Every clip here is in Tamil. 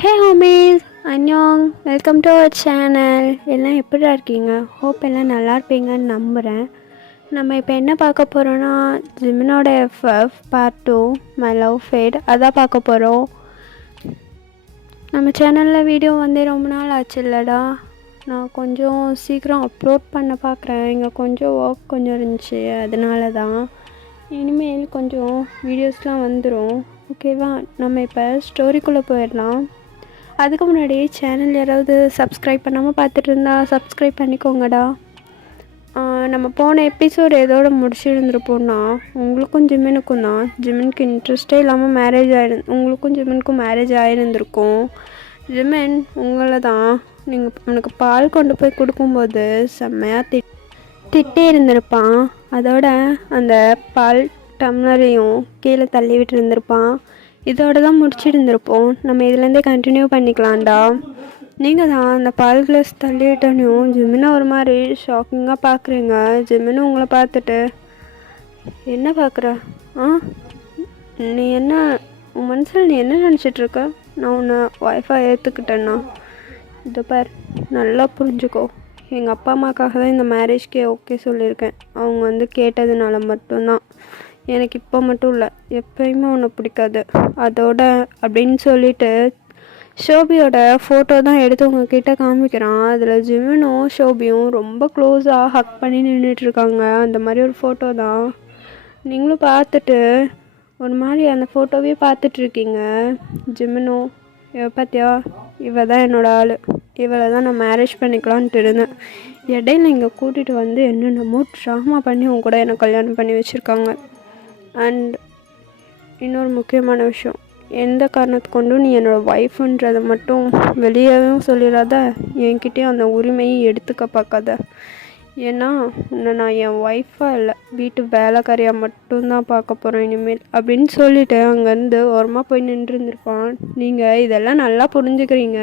ஹே ஹோமீஸ் அன்யோங், வெல்கம் டு அவர் சேனல். எல்லாம் எப்படிடா இருக்கீங்க? ஹோப் எல்லாம் நல்லா இருப்பீங்கன்னு நம்புகிறேன். நம்ம இப்போ என்ன பார்க்க போகிறோன்னா, ஜிமினோட FF part 2 my love fate அதான் பார்க்க போகிறோம். நம்ம சேனலில் வீடியோ வந்து ரொம்ப நாள் ஆச்சு இல்லைடா. நான் கொஞ்சம் சீக்கிரம் அப்லோட் பண்ண பார்க்குறேன். இங்கே கொஞ்சம் ஒர்க் கொஞ்சம் இருந்துச்சு, அதனால தான். இனிமேல் கொஞ்சம் வீடியோஸ்லாம் வந்துடும். ஓகேவா? நம்ம இப்போ ஸ்டோரிக்குள்ளே போயிடலாம். அதுக்கு முன்னாடி சேனல் யாராவது சப்ஸ்கிரைப் பண்ணாமல் பார்த்துட்டு இருந்தால் சப்ஸ்கிரைப் பண்ணிக்கோங்கடா. நம்ம போன எபிசோடு எதோடு முடிச்சிருந்துருப்போம்னா, உங்களுக்கும் ஜிமினுக்கும் தான். ஜிமினுக்கு இன்ட்ரெஸ்டே இல்லாமல் உங்களுக்கும் ஜிமினுக்கும் மேரேஜ் ஆகிருந்திருக்கும். ஜிமின் உங்களை தான் உனக்கு பால் கொண்டு போய் கொடுக்கும்போது செம்மையாக திட்டே இருந்திருப்பான். அதோட அந்த பால் டம்ளரையும் கீழே தள்ளி விட்டு இருந்திருப்பான். இதோட தான் முடிச்சிருந்துருப்போம். நம்ம இதுலேருந்தே கண்டினியூ பண்ணிக்கலாம்டா. நீங்கள் தான் அந்த பால் கிளாஸ் தள்ளி விட்டோன்னையும் ஜிமினை ஒரு மாதிரி ஷாக்கிங்காக பார்க்குறீங்க. ஜிமினு உங்களை பார்த்துட்டு, என்ன பார்க்குற? நீ என்ன உன் மனசில் நீ என்ன நினச்சிட்ருக்க? நான் உன்னை ஒய்ஃபாக ஏற்றுக்கிட்டேன்னா, இதை பார், நல்லா புரிஞ்சுக்கோ. எங்கள் அப்பா அம்மாக்காக தான் இந்த மேரேஜ்க்கே ஓகே சொல்லியிருக்கேன். அவங்க வந்து கேட்டதுனால மட்டும்தான். எனக்கு இப்போ மட்டும் இல்லை, எப்பயுமே ஒன்று பிடிக்காது. அதோட அப்படின்னு சொல்லிட்டு ஷோபியோட ஃபோட்டோ தான் எடுத்து உங்ககிட்ட காமிக்கிறான். அதில் ஜிமினும் ஷோபியும் ரொம்ப க்ளோஸாக ஹக் பண்ணி நின்றுட்டுருக்காங்க. அந்த மாதிரி ஒரு ஃபோட்டோ தான். நீங்களும் பார்த்துட்டு ஒரு மாதிரி அந்த ஃபோட்டோவே பார்த்துட்ருக்கீங்க. ஜிமினும், பார்த்தியா, இவ தான் என்னோடய ஆள், இவளை தான் நான் மேரேஜ் பண்ணிக்கலான்ட்டு இருந்தேன். இடையில இங்கே கூட்டிகிட்டு வந்து என்னென்னமோ ட்ராமா பண்ணி உங்க கூட என்னை கல்யாணம் பண்ணி வச்சுருக்காங்க. அண்ட் இன்னொரு முக்கியமான விஷயம், எந்த காரணத்தை கொண்டும் நீ என்னோடய ஒய்ஃபுன்றதை மட்டும் வெளியேவும் சொல்லிடாத. என்கிட்டயும் அந்த உரிமையை எடுத்துக்க பார்க்காத. ஏன்னா உன்னை நான் என் ஒய்ஃபாக இல்லை, வீட்டு வேலைக்காரியாக மட்டும்தான் பார்க்க போகிறேன் இனிமேல் அப்படின்னு சொல்லிவிட்டு அங்கேருந்து ஓரமாக போய் நின்றுருந்துருப்பான். நீங்கள் இதெல்லாம் நல்லா புரிஞ்சுக்கிறீங்க.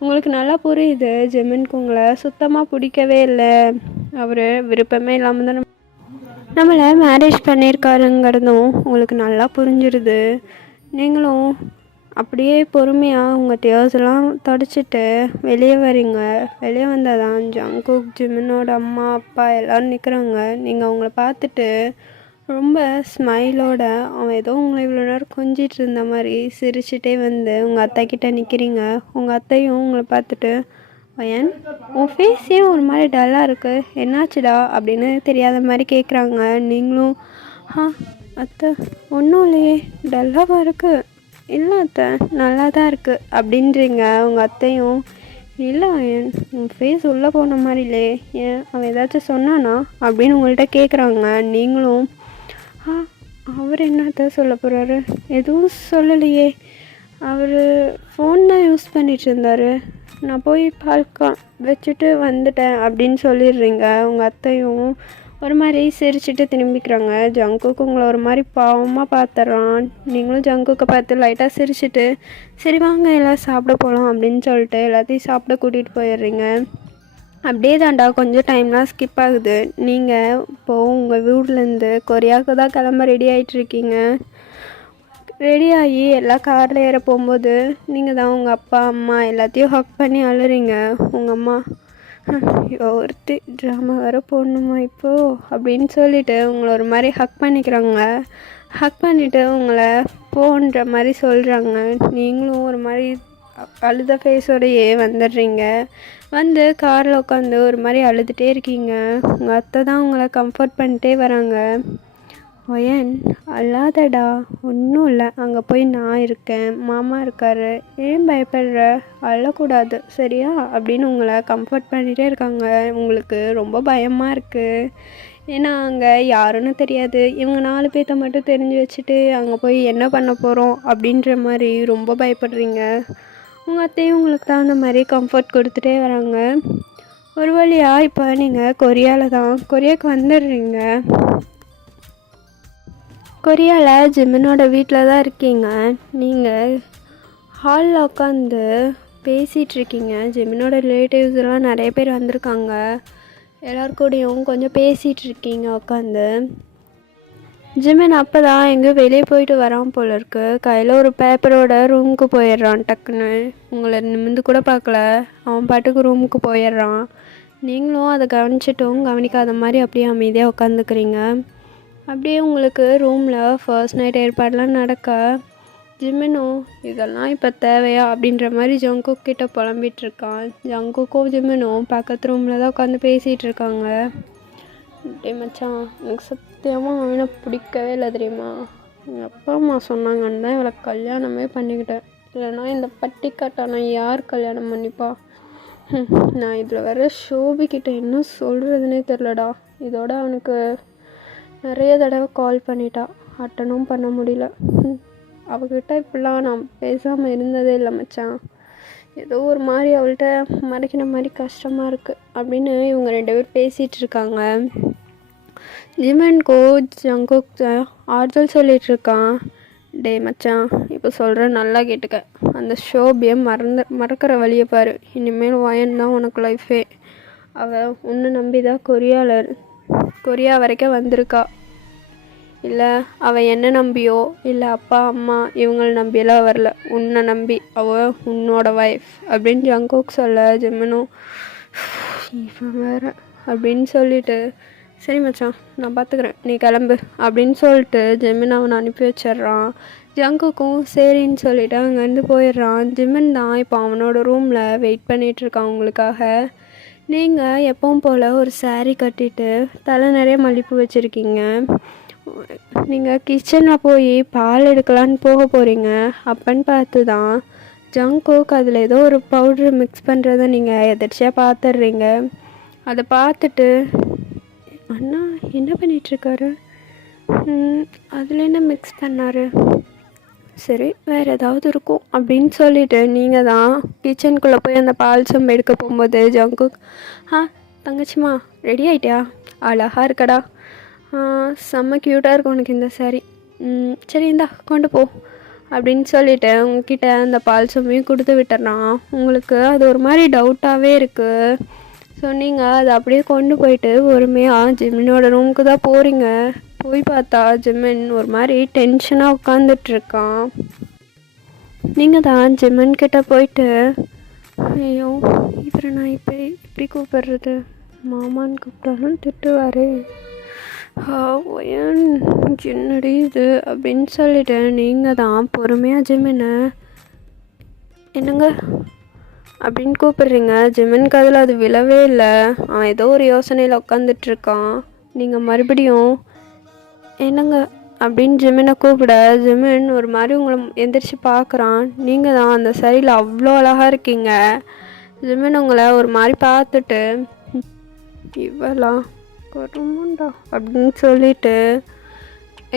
உங்களுக்கு நல்லா புரியுது ஜிமினுக்கு உங்களை சுத்தமாக பிடிக்கவே இல்லை. அவர் விருப்பமே இல்லாமல் தான் நம்மளை மேரேஜ் பண்ணியிருக்காருங்கிறதும் உங்களுக்கு நல்லா புரிஞ்சிடுது. நீங்களும் அப்படியே பொறுமையாக உங்கள் டியர்ஸ்லாம் தொடச்சிட்டு வெளியே வரீங்க. வெளியே வந்தால் தான் ஜங்குக், ஜிமினோட அம்மா அப்பா எல்லோரும் நிற்கிறாங்க. நீங்கள் அவங்கள பார்த்துட்டு ரொம்ப ஸ்மைலோட, அவன் ஏதோ உங்களை இவ்வளோ நேரம் கொஞ்சிட்டு இருந்த மாதிரி சிரிச்சுட்டே வந்து உங்கள் அத்தைக்கிட்ட நிற்கிறீங்க. உங்கள் அத்தையும் உங்களை பார்த்துட்டு, பையன் உன் ஃபேஸ் ஏன் ஒரு மாதிரி டல்லாக இருக்குது, என்னாச்சுடா அப்படின்னு தெரியாத மாதிரி கேட்குறாங்க. நீங்களும், அத்தை ஒன்றும் இல்லையே, டல்லாக இருக்குது. இல்லை அத்தை, நல்லா தான் இருக்குது அப்படின்றீங்க. உங்கள் அத்தையும், இல்லை பையன் உன் ஃபேஸ் உள்ளே போன மாதிரி இல்லையே, ஏன் அவன் ஏதாச்சும் சொன்னானா அப்படின்னு உங்கள்கிட்ட கேட்குறாங்க. நீங்களும், அவர் என்னத்த சொல்ல போகிறாரு, எதுவும் சொல்லலையே, அவர் ஃபோன் தான் யூஸ் பண்ணிகிட்டு இருந்தார், நான் போய் பால் வச்சுட்டு வந்துட்டேன் அப்படின்னு சொல்லிடுறீங்க. உங்கள் அத்தையும் ஒரு மாதிரி சிரிச்சுட்டு திரும்பிக்கிறாங்க. ஜங்குக்கு உங்களை ஒரு மாதிரி பாவமாக பார்த்துட்றான். நீங்களும் ஜங்குக்கை பார்த்து லைட்டாக சிரிச்சுட்டு, சரி வாங்க எல்லாம் சாப்பிட போகலாம் அப்படின்னு சொல்லிட்டு எல்லாத்தையும் சாப்பிட கூட்டிகிட்டு போயிடுறீங்க. அப்படியே தாண்டா கொஞ்சம் டைம்லாம் ஸ்கிப் ஆகுது. நீங்கள் இப்போது உங்கள் வீட்லேருந்து கொரியாவுக்கு தான் கிளம்ப ரெடி ஆகிட்டுருக்கீங்க. ரெடி ஆகி எல்லாம் காரில் ஏற போகும்போது நீங்கள் தான் உங்கள் அப்பா அம்மா எல்லாத்தையும் ஹக் பண்ணி அழுறீங்க. உங்கள் அம்மா, ஒருத்தி ட்ராமா வேறு போடணுமா இப்போது அப்படின்னு சொல்லிவிட்டு உங்களை ஒரு மாதிரி ஹக் பண்ணிக்கிறாங்க. ஹக் பண்ணிவிட்டு உங்களை போன்ற மாதிரி சொல்கிறாங்க. நீங்களும் ஒரு மாதிரி அழுத ஃபேஸோடையே வந்துடுறீங்க. வந்து காரில் உட்காந்து ஒரு மாதிரி அழுதுகிட்டே இருக்கீங்க. உங்கள் அத்தை தான் உங்களை கம்ஃபர்ட் பண்ணிட்டே வராங்க. ஒயன் அல்லாதடா, ஒன்றும் இல்லை, அங்கே போய் நான் இருக்கேன், மாமா இருக்கார், ஏன் பயப்படுற, அழக்கூடாது சரியா அப்படின்னு உங்களை கம்ஃபர்ட் பண்ணிகிட்டே இருக்காங்க. உங்களுக்கு ரொம்ப பயமாக இருக்குது. ஏன்னா அங்கே யாருன்னு தெரியாது. இவங்க 4 பேர்த்த மட்டும் தெரிஞ்சு வச்சுட்டு அங்கே போய் என்ன பண்ண போகிறோம் அப்படின்ற மாதிரி ரொம்ப பயப்படுறீங்க. உங்கள் அத்தையும் உங்களுக்கு தான் அந்த மாதிரி கம்ஃபர்ட் கொடுத்துட்டே வராங்க. ஒரு வழியாக இப்போ நீங்கள் கொரியாவுக்கு வந்துடுறீங்க. கொரியாவில் ஜிமினோட வீட்டில் தான் இருக்கீங்க. நீங்கள் ஹாலில் உட்காந்து பேசிகிட்ருக்கீங்க. ஜிமினோட ரிலேட்டிவ்ஸ் எல்லாம் நிறைய பேர் வந்திருக்காங்க. எல்லாருக்கூடையும் கொஞ்சம் பேசிகிட்ருக்கீங்க உட்காந்து. ஜிமின் அப்போ தான் எங்கேயோ வெளியே போயிட்டு வரான் போல இருக்கு. கையில் ஒரு பேப்பரோட ரூமுக்கு போயிடுறான் டக்குன்னு. உங்களை நிமிந்து கூட பார்க்கல, அவன் பாட்டுக்கு ரூமுக்கு போயிடுறான். நீங்களும் அதை கவனிச்சிட்டும் கவனிக்காத மாதிரி அப்படியே அமைதியாக உட்காந்துக்கிறீங்க. அப்படியே உங்களுக்கு ரூமில் ஃபர்ஸ்ட் நைட் ஏற்பாடெலாம் நடக்க ஜிமினும் இதெல்லாம் இப்போ தேவையா அப்படின்ற மாதிரி ஜங்குக் கிட்ட புலம்பிகிட்ருக்கான். ஜங்குக்கும் ஜிமினும் பக்கத்து ரூமில் தான் உட்காந்து பேசிகிட்டு இருக்காங்க. டே மச்சான், எனக்கு சத்தியமாக அவனை பிடிக்கவே இல்லை தெரியுமா. எங்கள் அப்பா அம்மா சொன்னாங்கன்னு தான் இவளை கல்யாணமே பண்ணிக்கிட்டேன். இல்லைனா இந்த பட்டிக்காட்டை நான் யார் கல்யாணம் பண்ணிப்பா. நான் இதில் வர ஷோபிக்கிட்ட என்ன சொல்கிறதுனே தெரிலடா. இதோட அவனுக்கு நிறைய தடவை கால் பண்ணிட்டா, அட்டனும் பண்ண முடியல. அவகிட்ட இப்படிலாம் நான் பேசாமல் இருந்ததே இல்லை மச்சான். ஏதோ ஒரு மாதிரி அவள்கிட்ட மறைக்கிற மாதிரி கஷ்டமாக இருக்குது அப்படின்னு இவங்க 2 பேர் பேசிகிட்டு இருக்காங்க. ஜிமின்கோ ஜங்குக் ஆறுதல் சொல்லிகிட்ருக்கான். டே மச்சான், இப்போ சொல்கிறேன் நல்லா கேட்டுக்க. அந்த ஷோபியை மறக்கிற வழியை பாரு. இனிமேல் வயன் தான் உனக்கு லைஃபே. அவள் உன்னை நம்பி தான் கொரியா வரைக்கும் வந்திருக்கா. இல்லை அவள் என்ன நம்பியோ இல்லை அப்பா அம்மா இவங்களை நம்பியெல்லாம் வரல, உன்னை நம்பி. அவள் உன்னோட ஒய்ஃப் அப்படின்னு ஜங்குக் சொல்ல ஜிமினும் இவன் வேறு அப்படின்னு சொல்லிட்டு சரி மச்சான் நான் பார்த்துக்கிறேன், நீ கிளம்பு அப்படின்னு சொல்லிட்டு ஜிமின் அவனை அனுப்பி வச்சிட்றான். ஜங்குக்கும் சரின்னு சொல்லிவிட்டு அங்கேருந்து போயிடுறான். ஜிமின் தான் இப்போ அவனோட ரூமில் வெயிட் பண்ணிகிட்ருக்கான் உங்களுக்காக. நீங்கள் எப்பவும் போல் ஒரு சாரீ கட்டிட்டு தலை நிறைய மல்லிப்பூ வச்சுருக்கீங்க. நீங்கள் கிச்சனில் போய் பால் எடுக்கலான்னு போக போகிறீங்க. அப்பன்னு பார்த்து தான் ஜங்குக் அதில் ஏதோ ஒரு பவுட்ரு மிக்ஸ் பண்ணுறதை நீங்கள் எதிர்ச்சியாக பார்த்துட்றீங்க. அதை பார்த்துட்டு அண்ணா என்ன பண்ணிகிட்ருக்காரு, அதில் என்ன மிக்ஸ் பண்ணார், சரி வேறு ஏதாவது இருக்கும் அப்படின்னு சொல்லிவிட்டு நீங்கள் தான் கிச்சனுக்குள்ளே போய் அந்த பால் சொம்பு எடுக்க போகும்போது ஜங்குக் தங்கச்சிம்மா ரெடி ஆகிட்டியா, அழகாக இருக்கடா, செம்ம க்யூட்டாக இருக்கும் உனக்கு இந்த சாரி, சரி இந்தா கொண்டு போ அப்படின்னு சொல்லிவிட்டு உங்ககிட்ட அந்த பால் சொம்பையும் கொடுத்து விட்டுறான். உங்களுக்கு அது ஒரு மாதிரி டவுட்டாகவே இருக்குது. ஸோ நீங்கள் அதை அப்படியே கொண்டு போயிட்டு பொறுமையாக ஜிமினோட ரூமுக்கு தான் போகிறீங்க. போய் பார்த்தா ஜிமின் ஒரு மாதிரி டென்ஷனாக உட்காந்துட்ருக்கான். நீங்கள் தான் ஜிமின் கிட்ட போயிட்டு ஐயோ இவரை நான் இப்போ எப்படி கூப்பிட்றது, மாமான்னு கூப்பிட்டாலும் திட்டுவார், ஏன் என்னடி இது அப்படின்னு சொல்லிட்டு நீங்கள் தான் பொறுமையாக ஜிமினை என்னங்க அப்படின்னு கூப்பிடுறீங்க. ஜிமின்க்கு அதில் அது விழவே இல்லை. அவன் ஏதோ ஒரு யோசனையில் உட்காந்துட்ருக்கான். நீங்கள் மறுபடியும் என்னங்க அப்படின்னு ஜிமினை கூப்பிட ஜிமின் ஒரு மாதிரி உங்களை எந்திரிச்சு பார்க்குறான். நீங்கள் தான் அந்த சரியில் அவ்வளோ அழகாக இருக்கீங்க. ஜிமின் உங்களை ஒரு மாதிரி பார்த்துட்டு இவெல்லாம் கருமுண்டா அப்படின்னு சொல்லிட்டு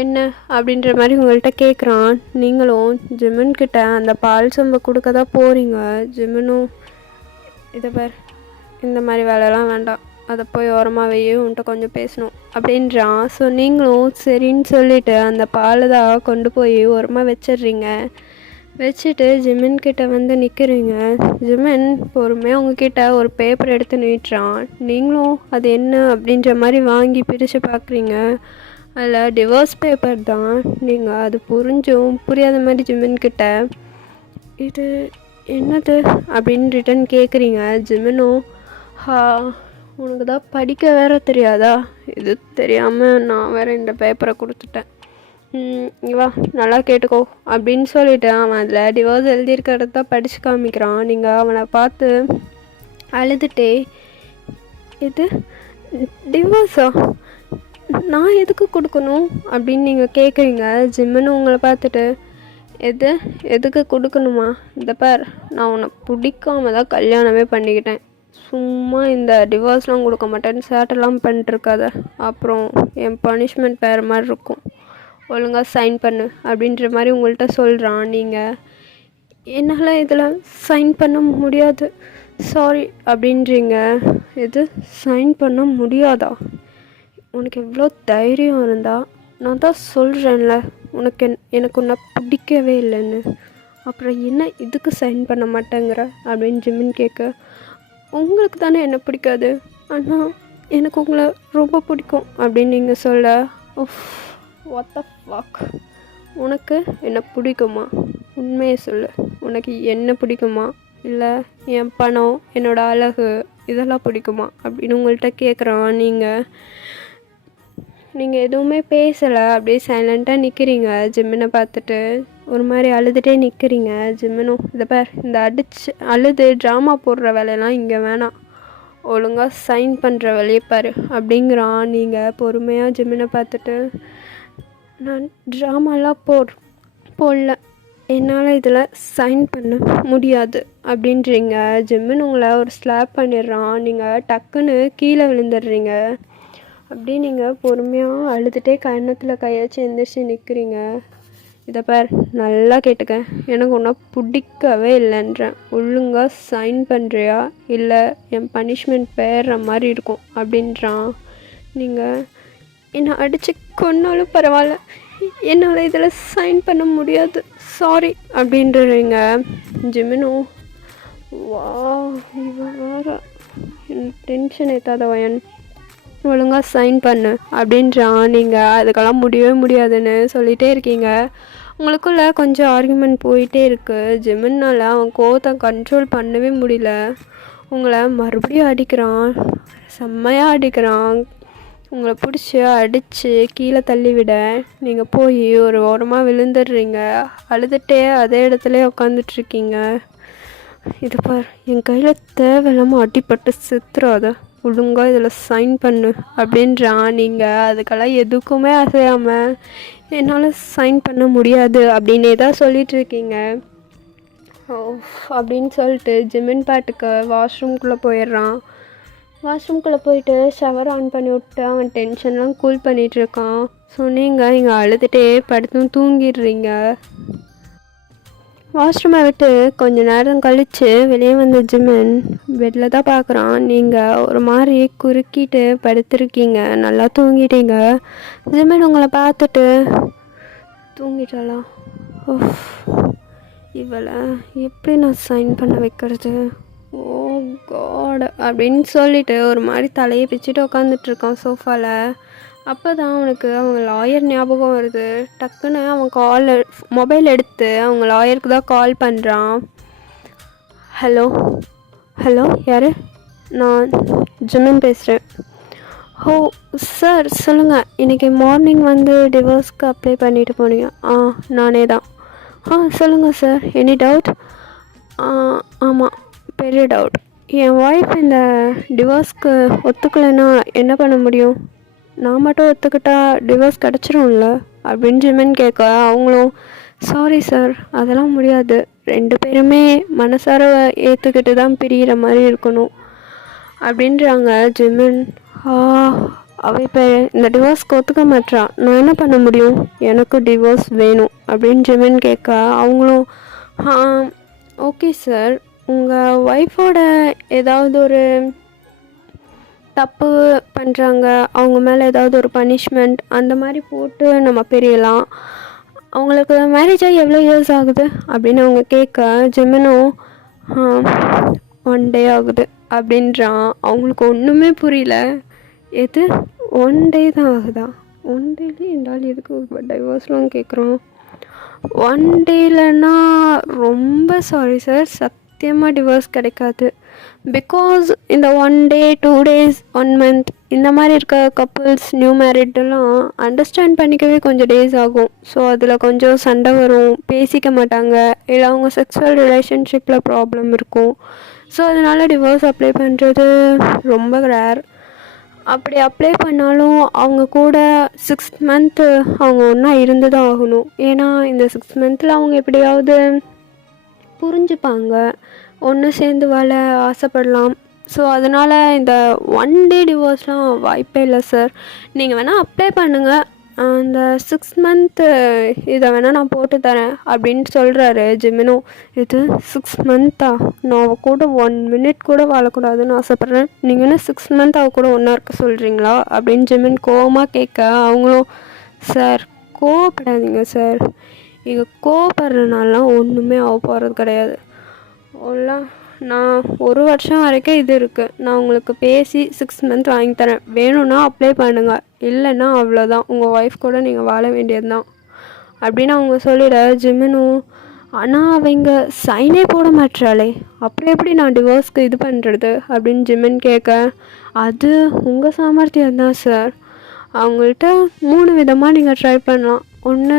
என்ன அப்படின்ற மாதிரி உங்கள்கிட்ட கேட்குறான். நீங்களும் ஜிமின்கிட்ட அந்த பால் சொம்பை கொடுக்க தான் போகிறீங்க. ஜிமினும் இதை பார், இந்த மாதிரி வேலைலாம் வேண்டாம், அதை போய் ஓரமாக வையே, உன்கிட்ட கொஞ்சம் பேசணும் அப்படின்றான். ஸோ நீங்களும் சரின்னு சொல்லிவிட்டு அந்த பாலை தான் கொண்டு போய் ஓரமாக வச்சிடுறீங்க. வச்சுட்டு ஜிமின்கிட்ட வந்து நிற்கிறீங்க. ஜிமின் பொறுமையாக உங்ககிட்ட ஒரு பேப்பர் எடுத்து நீட்டுறான். நீங்களும் அது என்ன அப்படின்ற மாதிரி வாங்கி பிரித்து பார்க்குறீங்க. அதில் டிவோர்ஸ் பேப்பர் தான். நீங்கள் அது புரியாத மாதிரி ஜிமின்கிட்ட இது என்னது அப்படின்னு ரிட்டன் கேட்குறீங்க. ஜிமினும் உனக்கு தான் படிக்க வேற தெரியாதா, இது தெரியாமல் நான் வேறு இந்த பேப்பரை கொடுத்துட்டேன், வா நல்லா கேட்டுக்கோ அப்படின்னு சொல்லிவிட்டு அவன் அதில் டிவோர்ஸ் எழுதியிருக்கிறத தான் படித்து காமிக்கிறான். நீங்கள் அவனை பார்த்து அழுதுகிட்டே இது டிவோர்ஸா, நான் எதுக்கு கொடுக்கணும் அப்படின்னு நீங்கள் கேட்குறீங்க. ஜிம்முன்னு உங்களை பார்த்துட்டு எதுக்கு கொடுக்கணுமா, இந்த பார் நான் உன்னை பிடிக்காம தான் கல்யாணமே பண்ணிக்கிட்டேன், சும்மா இந்த டிவோர்ஸ்லாம் கொடுக்க மாட்டேன்னு சேட்டெல்லாம் பண்ணிட்டுருக்காத, அப்புறம் என் பனிஷ்மெண்ட் வேறு மாதிரி இருக்கும், ஒழுங்காக சைன் பண்ணு அப்படின்ற மாதிரி உங்கள்கிட்ட சொல்கிறான். நீங்கள் என்னால் இதில் சைன் பண்ண முடியாது சாரி அப்படின்றீங்க. இது சைன் பண்ண முடியாதா, உனக்கு எவ்வளோ தைரியம் இருந்தால் நான் தான் சொல்கிறேன்ல எனக்கு உன்னை பிடிக்கவே இல்லைன்னு, அப்புறம் என்ன இதுக்கு சைன் பண்ண மாட்டேங்கிற அப்படின்னு ஜிமின் கேட்க, உங்களுக்கு தானே என்ன பிடிக்காது, ஆனால் எனக்கு உங்களை ரொம்ப பிடிக்கும் அப்படின்னு நீங்கள் சொல்ல, வாட் த ஃபக். உனக்கு என்ன பிடிக்குமா? உண்மையை சொல்லு. உனக்கு என்ன பிடிக்குமா? இல்லை என் பணம், என்னோடய அழகு இதெல்லாம் பிடிக்குமா அப்படின்னு உங்கள்கிட்ட கேட்குறான். நீங்கள் எதுவுமே பேசலை, அப்படியே சைலண்ட்டாக நிற்கிறீங்க. ஜிம்மினை பார்த்துட்டு ஒரு மாதிரி அழுதுகிட்டே நிற்கிறீங்க. ஜிம்மினும் இதை பார், இந்த அழுது ட்ராமா போடுற வேலையெல்லாம் இங்கே வேணாம், ஒழுங்காக சைன் பண்ணுற வேலையை பாரு அப்படிங்கிறான். நீங்கள் பொறுமையாக ஜிம்மினை பார்த்துட்டு, நான் ட்ராமாலாம் போடல, என்னால் இதில் சைன் பண்ண முடியாது அப்படின்றீங்க. ஜிம்மின் உங்களை ஒரு ஸ்லாப் பண்ணிடுறான். நீங்கள் டக்குன்னு கீழே விழுந்துடுறீங்க. அப்படி நீங்கள் பொறுமையாக அழுதுகிட்டே கன்னத்தில் கையாச்சு எந்திரிச்சு நிற்கிறீங்க. இதை பார், நல்லா கேட்டுக்க, எனக்கு ஒன்றா பிடிக்கவே இல்லைன்றேன். ஒழுங்காக சைன் பண்ணுறியா இல்லை என் பனிஷ்மெண்ட் பெயர்ற மாதிரி இருக்கும் அப்படின்றான். நீங்கள் என்னை அடித்து கொன்னாலும் பரவாயில்ல, என்னால் இதில் சைன் பண்ண முடியாது, சாரி அப்படின்றீங்க. ஜிம்மினும் வா இவன் வேறு டென்ஷன் ஏற்றாதவன், ஒழுங்காக சைன் பண்ணு அப்படின்றான். நீங்கள் அதுக்கெல்லாம் முடியவே முடியாதுன்னு சொல்லிகிட்டே இருக்கீங்க. உங்களுக்குள்ள கொஞ்சம் ஆர்குமெண்ட் போயிட்டே இருக்குது. ஜிம்மினால் அவன் கோவத்தை கண்ட்ரோல் பண்ணவே முடியல. உங்களை மறுபடியும் அடிக்கிறான், செம்மையாக அடிக்கிறான். உங்களை பிடிச்சி அடித்து கீழே தள்ளிவிட நீங்கள் போய் ஒரு ஓரமாக விழுந்துடுறீங்க. அழுதுகிட்டே அதே இடத்துல உட்காந்துட்ருக்கீங்க. இது பார், என் கையில் தேவையில்லாமல் அடிப்பட்டு செத்துறாத, ஒழுங்காக இதில் சைன் பண்ணு அப்படின்றான். நீங்கள் அதுக்கெல்லாம் எதுக்குமே அசையாமல் என்னால் சைன் பண்ண முடியாது அப்படின்னே தான் சொல்லிகிட்ருக்கீங்க. அப்படின்னு சொல்லிட்டு ஜிம்மின் பாட்டுக்கு வாஷ்ரூம்குள்ளே போயிடுறான். வாஷ்ரூம்குள்ளே போயிட்டு ஷவர் ஆன் பண்ணி விட்டு அவன் டென்ஷன்லாம் கூல் பண்ணிகிட்ருக்கான். ஸோ நீங்கள் இங்கே அழுதுகிட்டே படுத்தும் தூங்கிடுறீங்க. வாஷ்ரூமை விட்டு கொஞ்ச நேரம் கழித்து வெளியே வந்த ஜிம்மின் பெட்டில் தான் பார்க்குறான். நீங்கள் ஒரு மாதிரி குறுக்கிட்டு படுத்துருக்கீங்க, நல்லா தூங்கிட்டீங்க. ஜிம்மின் உங்களை பார்த்துட்டு, தூங்கிட்டாளா, இவளை எப்படி நான் சைன் பண்ண வைக்கிறது, ஓ காட் அப்படின்னு சொல்லிட்டு ஒரு மாதிரி தலையை பிச்சுட்டு உட்காந்துட்ருக்கான் சோஃபாவில். அப்போ தான் அவனுக்கு அவங்க லாயர் ஞாபகம் வருது. டக்குன்னு அவன் மொபைல் எடுத்து அவங்க லாயருக்கு தான் கால் பண்ணுறான். ஹலோ ஹலோ யார்? நான் ஜிம்மின் பேசுகிறேன். ஓ சார் சொல்லுங்கள், இன்றைக்கி மார்னிங் வந்து டிவோர்ஸ்க்கு அப்ளை பண்ணிட்டு போனீங்க. நானே தான். சொல்லுங்கள் சார், எனி டவுட்? ஆமாம், பெரிய டவுட். என் ஒய்ஃப் இந்த டிவோர்ஸ்க்கு ஒத்துக்கலைன்னா என்ன பண்ண முடியும்? நான் மட்டும் ஒத்துக்கிட்டா டிவோர்ஸ் கிடச்சிரும்ல அப்படின்னு ஜிம்மின் கேட்க, அவங்களும் சாரி சார், அதெல்லாம் முடியாது, 2 பேருமே மனசார ஏற்றுக்கிட்டு தான் பிரிகிற மாதிரி இருக்கணும் அப்படின்றாங்க. ஜிம்மின் அவள் இப்போ இந்த டிவோர்ஸ்க்கு ஒத்துக்க மாட்டா, நான் என்ன பண்ண முடியும், எனக்கு டிவோர்ஸ் வேணும் அப்படின்னு ஜிம்மின் கேட்க, அவங்களும் ஓகே சார், உங்கள் ஒய்ஃபோட ஏதாவது ஒரு தப்பு பண்ணுறாங்க, அவங்க மேலே ஏதாவது ஒரு பனிஷ்மெண்ட் அந்த மாதிரி போட்டு நம்ம பிரியலாம். அவங்களுக்கு மேரேஜ் ஆகி எவ்வளோ இயர்ஸ் ஆகுது அப்படின்னு அவங்க கேட்க, ஜிம்மினும் 1 day ஆகுது அப்படின்றான். அவங்களுக்கு ஒன்றுமே புரியல. எது 1 day தான் ஆகுதா? 1 dayலேயே இருந்தாலும் எதுக்கு டைவர்ஸ்லாம் கேட்குறோம்? 1 dayலன்னா ரொம்ப சாரி சார், சத்தியமாக டிவோர்ஸ் கிடைக்காது. பிகாஸ் இந்த 1 day 2 days 1 month இந்த மாதிரி இருக்க கப்புள்ஸ் நியூ மேரிட்டெல்லாம் அண்டர்ஸ்டாண்ட் பண்ணிக்கவே கொஞ்சம் டேஸ் ஆகும். ஸோ அதில் கொஞ்சம் சண்டை வரும், பேசிக்க மாட்டாங்க, இல்லை அவங்க செக்ஸுவல் ரிலேஷன்ஷிப்பில் ப்ராப்ளம் இருக்கும். ஸோ அதனால் டிவோர்ஸ் அப்ளை பண்ணுறது ரொம்ப ரேர். அப்படி அப்ளை பண்ணாலும் அவங்க கூட 6 month அவங்க ஒன்றா இருந்து தான் ஆகணும். ஏன்னா இந்த 6 monthல அவங்க எப்படியாவது புரிஞ்சுப்பாங்க, ஒன்று சேர்ந்து வாழ ஆசைப்படலாம். ஸோ அதனால் இந்த 1 day டிவோர்ஸ்லாம் வாய்ப்பே இல்லை சார். நீங்கள் வேணால் அப்ளை பண்ணுங்கள், அந்த 6 month இதை வேணால் நான் போட்டு தரேன் அப்படின்னு சொல்கிறாரு ஜிம்மினும். இது 6 month-ஆ? நான் அவள் கூட 1 minute கூட வாழக்கூடாதுன்னு ஆசைப்பட்றேன், நீங்கள் என்ன 6 month அவள் கூட ஒன்றா இருக்க சொல்கிறீங்களா அப்படின்னு ஜிம்மின் கோவமாக கேட்க, அவங்களும் சார் கோவப்படாதீங்க சார், இங்கே கோவப்படுறதுனாலாம் ஒன்றுமே ஆக போகிறது கிடையாது, எல்லாம் நான் 1 வருஷம் வரைக்கும் இது இருக்குது, நான் உங்களுக்கு பேசி 6 மந்த் வாங்கி தரேன், வேணும்னா அப்ளை பண்ணுங்கள், இல்லைன்னா அவ்வளோதான், உங்கள் ஒய்ஃப் கூட நீங்கள் வாழ வேண்டியது தான் அப்படின்னு அவங்க சொல்லிட ஜிமினும், ஆனால் அவங்க சைனே போட மாட்டாளே, அப்புறம் எப்படி நான் டிவோர்ஸ்க்கு இது பண்ணுறது அப்படின்னு ஜிமின் கேட்க, அது உங்கள் சாமர்த்தியம் தான் சார், அவங்கள்ட்ட 3 விதமாக நீங்கள் ட்ரை பண்ணலாம். ஒன்று,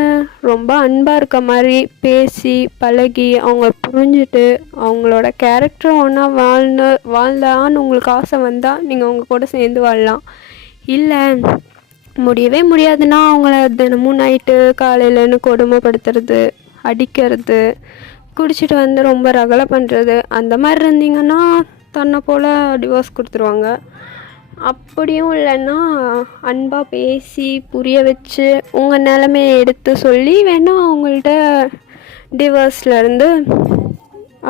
ரொம்ப அன்பாக இருக்க மாதிரி பேசி பழகி அவங்க புரிஞ்சுட்டு அவங்களோட கேரக்டர் ஒன்றா வாழ்ந்தான்னு உங்களுக்கு ஆசை வந்தால் நீங்கள் அவங்க கூட சேர்ந்து வாழலாம். இல்லை முடியவே முடியாதுன்னா அவங்கள தினமும் நைட்டு காலையிலன்னு கொடுமைப்படுத்துறது, அடிக்கிறது, குடிச்சிட்டு வந்து ரொம்ப ரகலை பண்ணுறது, அந்த மாதிரி இருந்தீங்கன்னா தன்னை போல் டிவோர்ஸ் கொடுத்துருவாங்க. அப்படியும் இல்லைன்னா அன்பாக பேசி புரிய வச்சு உங்கள் நிலமையை எடுத்து சொல்லி வேணால் அவங்கள்ட்ட டிவோர்ஸ்லேருந்து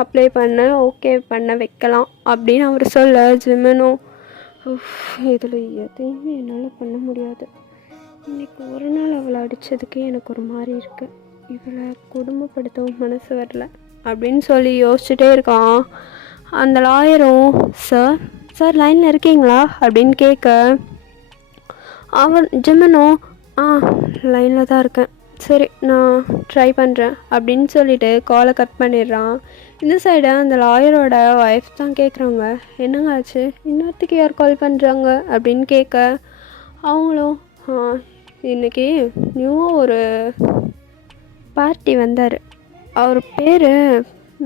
அப்ளை பண்ண ஓகே பண்ண வைக்கலாம் அப்படின்னு அவர் சொல்ல ஜிமினும், இதில் எதையுமே என்னால் பண்ண முடியாது, இன்றைக்கி ஒரு நாள் அவளை அடித்ததுக்கே எனக்கு ஒரு மாதிரி இருக்குது, இவளை குடும்பப்படுத்தவும் மனசு வரல அப்படின்னு சொல்லி யோசிச்சுட்டே இருக்கான். அந்த லாயரும், சார் லைனில் இருக்கீங்களா அப்படின்னு கேட்க, அவன் ஜிமினும் லைனில் தான் இருக்கேன், சரி நான் ட்ரை பண்ணுறேன் அப்படின்னு சொல்லிவிட்டு காலை கட் பண்ணிடுறான். இந்த சைடு அந்த லாயரோட ஒய்ஃப் தான் கேட்குறாங்க, என்னங்க ஆச்சு, இன்னொருத்துக்கு யார் கால் பண்ணுறாங்க அப்படின்னு கேட்க, அவங்களும் இன்றைக்கி நியூவாக ஒரு பார்ட்டி வந்தார், அவர் பேர்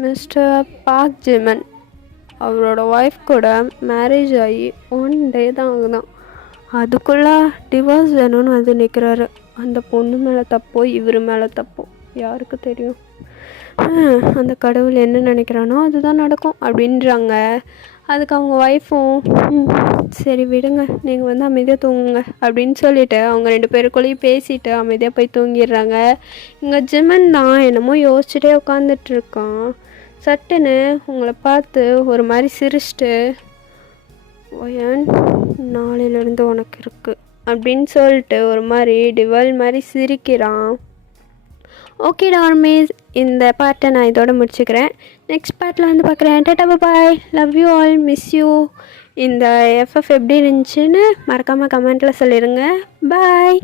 மிஸ்டர் பார்க் ஜிமன், அவரோட ஒய்ஃப் கூட மேரேஜ் ஆகி 1 டே தான் ஆகுதான், அதுக்குள்ளே டிவோர்ஸ் வேணும்னு வந்து நிற்கிறாரு. அந்த பொண்ணு மேலே தப்போ இவர் மேலே தப்போ யாருக்கு தெரியும், அந்த கடவுள் என்ன நினைக்கிறானோ அதுதான் நடக்கும் அப்படின்றாங்க. அதுக்கு அவங்க ஒய்ஃபும், சரி விடுங்க, நீங்கள் வந்து அமைதியாக தூங்குங்க அப்படின்னு சொல்லிவிட்டு அவங்க 2 பேருக்குள்ளேயும் பேசிவிட்டு அமைதியாக போய் தூங்கிடுறாங்க. இங்கே ஜிமன் தான் என்னமோ யோசிச்சுட்டே உட்காந்துட்ருக்கான். சட்டுன்னு உங்களை பார்த்து ஒரு மாதிரி சிரிச்சிட்டு, ஒயன் நாளையிலேருந்து உனக்கு இருக்குது அப்படின்னு சொல்லிட்டு ஒரு மாதிரி டிவல் மாதிரி சிரிக்கிறான். ஓகே டார்மேஸ், இந்த பார்ட்டை நான் இதோட முடிச்சுக்கிறேன். நெக்ஸ்ட் பார்ட்டில் வந்து பார்க்குறேன். Tata bye, love you all, miss you. இந்த எஃப்எஃப் எப்படி இருந்துச்சுன்னு மறக்காமல் கமெண்ட்டில் சொல்லிடுங்க. பாய்.